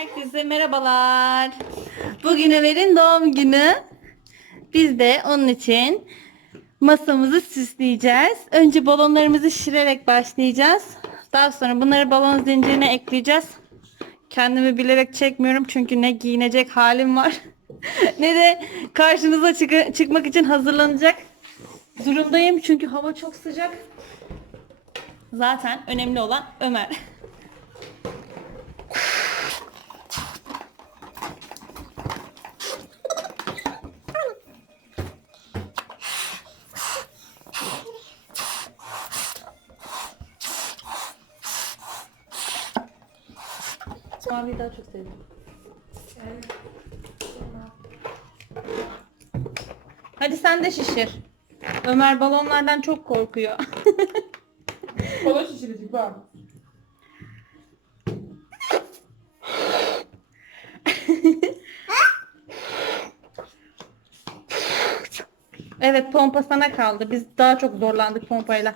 Herkese merhabalar. Bugün Ömer'in doğum günü. Biz de onun için masamızı süsleyeceğiz. Önce balonlarımızı şişirerek başlayacağız. Daha sonra bunları balon zincirine ekleyeceğiz. Kendimi bilerek çekmiyorum çünkü ne giyinecek halim var. ne de karşınıza çık- çıkmak için hazırlanacak durumdayım. Çünkü hava çok sıcak. Zaten önemli olan Ömer. Maviyi daha çok sevdim. Hadi sen de şişir. Ömer balonlardan çok korkuyor. Kola şişirecek bak. evet pompa sana kaldı. Biz daha çok zorlandık pompayla.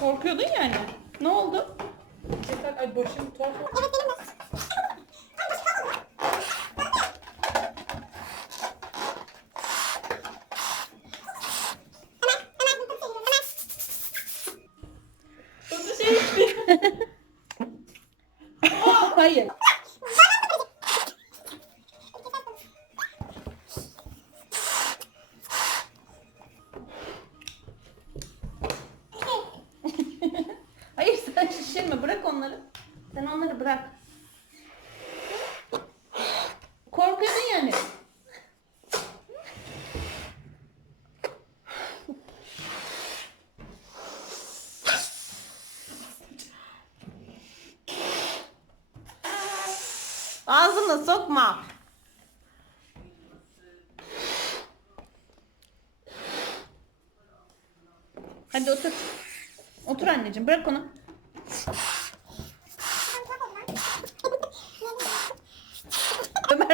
Korkuyordun yani. Ne oldu? Yeter ay başım tuhaf oldu. Hayır. Hayır sen şişirme bırak onları. Sen onları bırak. Korkuyordun yani. Ağzına sokma. Hadi otur. Otur anneciğim bırak onu.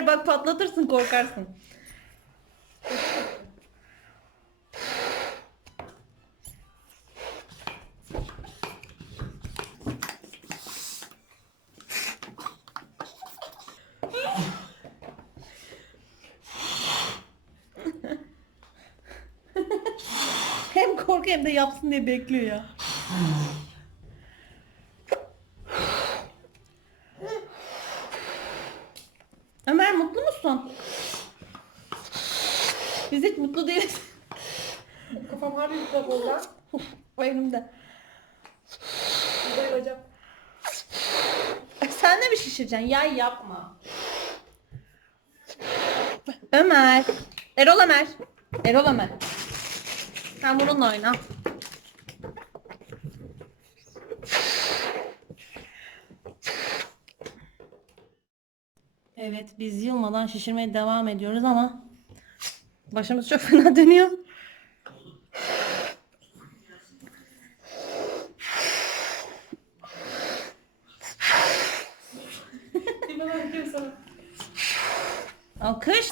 Bak patlatırsın korkarsın. Hem korku hem de yapsın diye bekliyor ya. Ömer mutlu musun? Biz hiç mutlu değiliz. Kafam harbi tuhaf oldu o elimde. Bayılacağım. Sen de mi şişireceksin? Yay yapma. Ömer. Erol Ömer. Erol Ömer. Sen bununla oyna. Evet biz yılmadan şişirmeye devam ediyoruz ama başımız çok fena dönüyor. Alkış.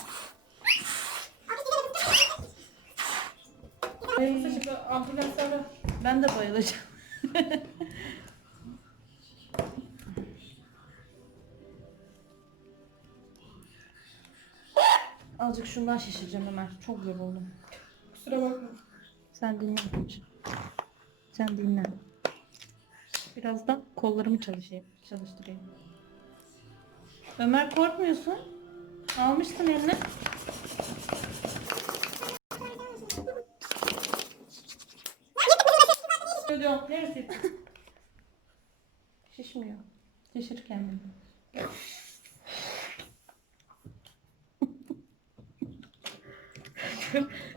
Ben de bayılacağım. Azıcık şundan şişireceğim Ömer. Çok yoruldum. Kusura bakma. Sen dinle. Sen dinle. Biraz da kollarımı çalışayım, çalıştırayım. Ömer korkmuyorsun. Almışsın eline. Söylüyorum. Neresi? Şişmiyor. Şişir kendini.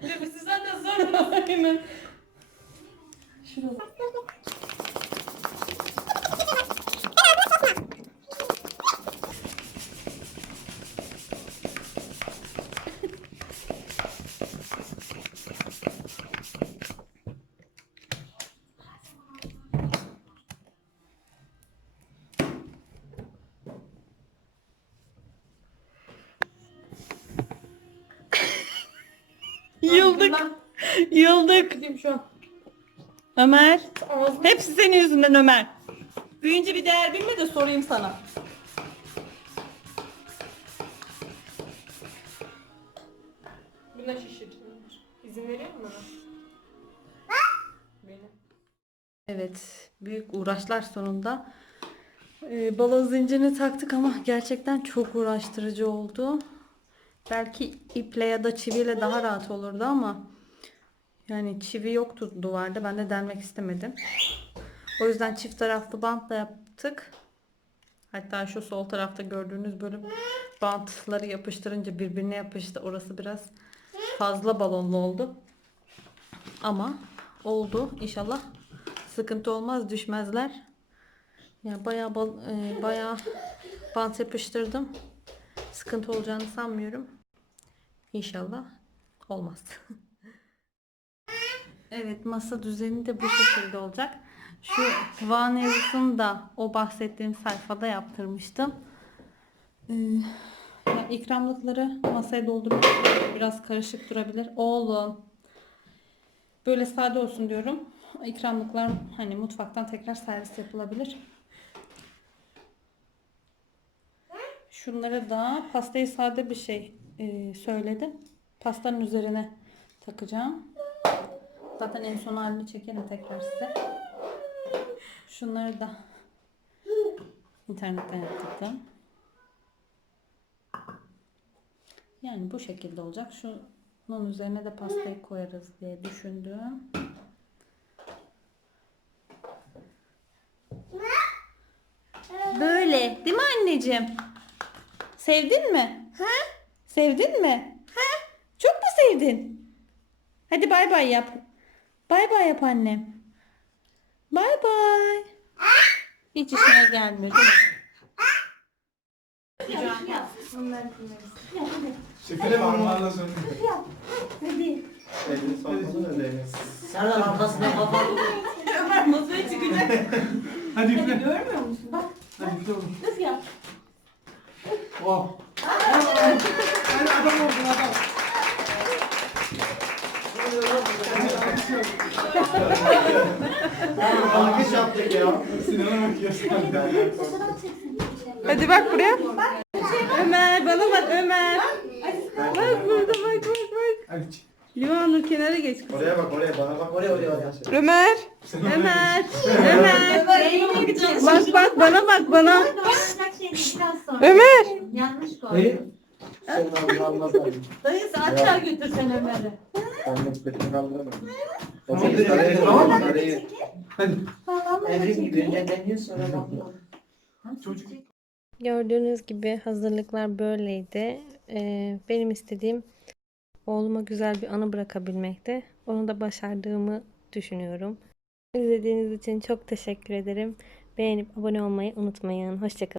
Nefesi zaten zor mu? Aynen. Şurada. Yıldık. Yıldık. Gideyim şu an. Ömer. Ağzım. Hepsi senin yüzünden Ömer. Büyüyünce bir değer bilme de sorayım sana. Güneş şişirtilir. İzin veriyor mu bana? Benim. Evet, büyük uğraşlar sonunda. Ee, balon zincirini taktık ama gerçekten çok uğraştırıcı oldu. Belki iple ya da çiviyle daha rahat olurdu ama yani çivi yoktu duvarda. Ben de delmek istemedim. O yüzden çift taraflı bantla yaptık. Hatta şu sol tarafta gördüğünüz bölüm bantları yapıştırınca birbirine yapıştı. Orası biraz fazla balonlu oldu. Ama oldu. İnşallah sıkıntı olmaz, düşmezler. Ya bayağı bal, e, bayağı bant yapıştırdım. Sıkıntı olacağını sanmıyorum. İnşallah olmaz. evet, masa düzeni de bu şekilde olacak. Şu van yazısını da o bahsettiğim sayfada yaptırmıştım. Ee, ya ikramlıkları masaya doldurup biraz karışık durabilir. Oğlum Böyle sade olsun diyorum. İkramlıklar hani mutfaktan tekrar servis yapılabilir. Şunları da pastayı sade bir şey e, söyledim. Pastanın üzerine takacağım. Zaten en son halini çekerim tekrar size. Şunları da internetten yaptırdım. Yani bu şekilde olacak. Şunun üzerine de pastayı koyarız diye düşündüm. Böyle, değil mi anneciğim? Sevdin mi? Ha? Sevdin mi? Ha? Çok mu sevdin? Hadi bay bay yap. Bay bay yap annem. Bay bay. Hiç işine gelmiyor değil mi? Şifre parmağınla sön. Hadi. Elini da değmez. Serdar arkasına kafa Ömer masaya çıkacak. Hadi üfle. Görmüyor musun? Bak Hadi üfle oğlum. kız yap. Sen adam oldun adam. Alkış yaptık ya. Sinan'a bakıyorsun. Hadi bak buraya. Ömer bana bak Ömer. Bak burada bak bak bak. Limanur kenara geç kız. Oraya bak oraya bana bak. Oraya oraya oraya. Ömer. Ömer. Ömer. Bak bak bana bak bana. Ömer. Yanlış koy. Hayır. Sen onu anlamadın. Dayısı aşağı götürsen Ömer'i. Ben nefretini. Tamam, O tamam. tamam. Arayı. Hadi. Evrim gibi önce deniyor sonra bakıyor. Çocuk. Gördüğünüz gibi hazırlıklar böyleydi. Ee, benim istediğim oğluma güzel bir anı bırakabilmekti. Onu da başardığımı düşünüyorum. İzlediğiniz için çok teşekkür ederim. Beğenip abone olmayı unutmayın. Hoşçakalın.